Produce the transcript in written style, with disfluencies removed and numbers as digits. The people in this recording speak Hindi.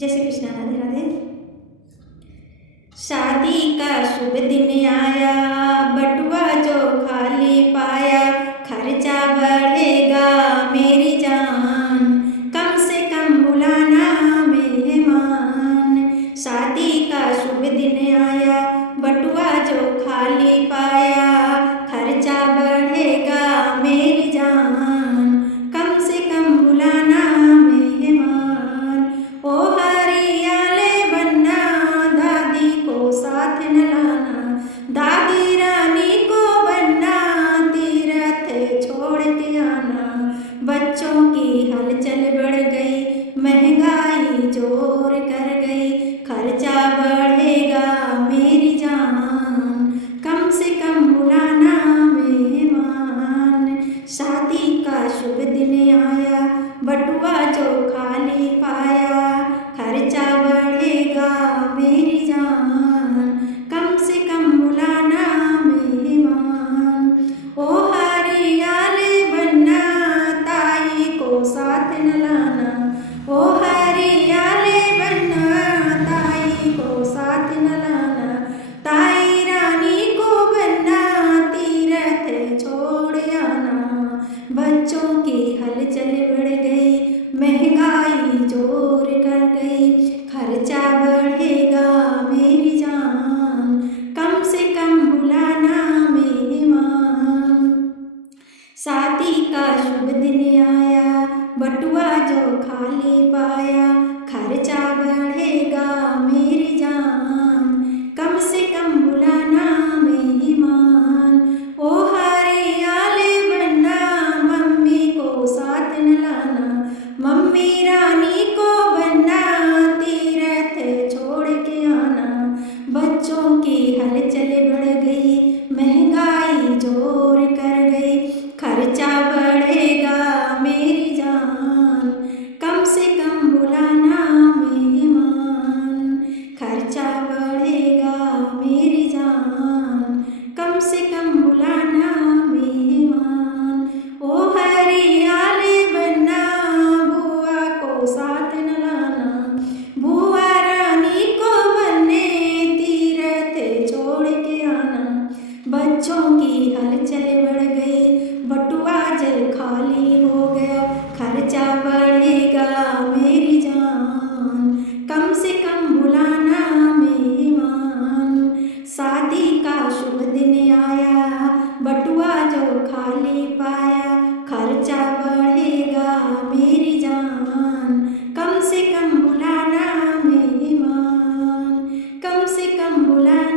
जय श्री कृष्ण, राधे राधे। शादी का शुभ दिन आया, बटुआ जो खाली पाया, खर्चा बढ़ेगा मेरी जान, कम से कम बुलाना मेहमान। शादी का शुभ दिन आया, बटुआ जो खाली पाया, खर्चा बढ़ेगा मेरी जान, कम से कम बुलाना मेहमान। ओ हरियाले बनना, दादी को साथ न लाना, दादी रानी को बनना, तीरथ छोड़ के आना। बच्चों की हलचल बढ़ गई, महंगाई जोर कर गई, खर्चा बढ़ेगा मेरी जान, कम से कम बुलाना मेहमान। शादी का शुभ दिन आया, बटुआ जो खाली पाया, खर्चा बढ़ेगा मेरी जान, कम से कम बुलाना मेहमान। ओ हरियाले बनना, ताई को साथ न लाना, ओ हरियाले बनना, ताई को साथ न लाना, ताई रानी को बनना, तीरथ छोड़ आना। बच्चों की हलचल बढ़ गई, महंगाई जोर कर गई, खर्चा बढ़ेगा मेरी जान, कम से कम बुलाना मेहमान। शादी का शुभ दिन आया, बटुआ जो खाली पाया, खर्चा बढ़ेगा मेरी जान, कम से कम बुलाना मेहमान। ओ हरियाले बनना, मम्मी को साथ न लाना, मम्मी रानी को बनना, तीरथ छोड़ के आना। बच्चों की हलचल बढ़ गई, महंगाई जोर कर गई, खर्चा बढ़ेगा मेरी जान, कम से कम बुलाना मेहमान। खर्चा बढ़ेगा मेरी जान, कम से कम बुलाना मेहमान। ओ हरियाले बनना, बुआ को साथ न लाना, बुआ रानी को बनने, तीरथ छोड़ के आना। बच्चों की हलचल बढ़ गई, बटुआ जल खाली हो गया, खर्चा बढ़ेगा मेरी जान, कम से कम बुलाना मेहमान। शादी का शुभ दिन आया, बटुआ जो खाली पाया, खर्चा बढ़ेगा मेरी जान, कम से कम बुलाना मेहमान, कम से कम बुलाना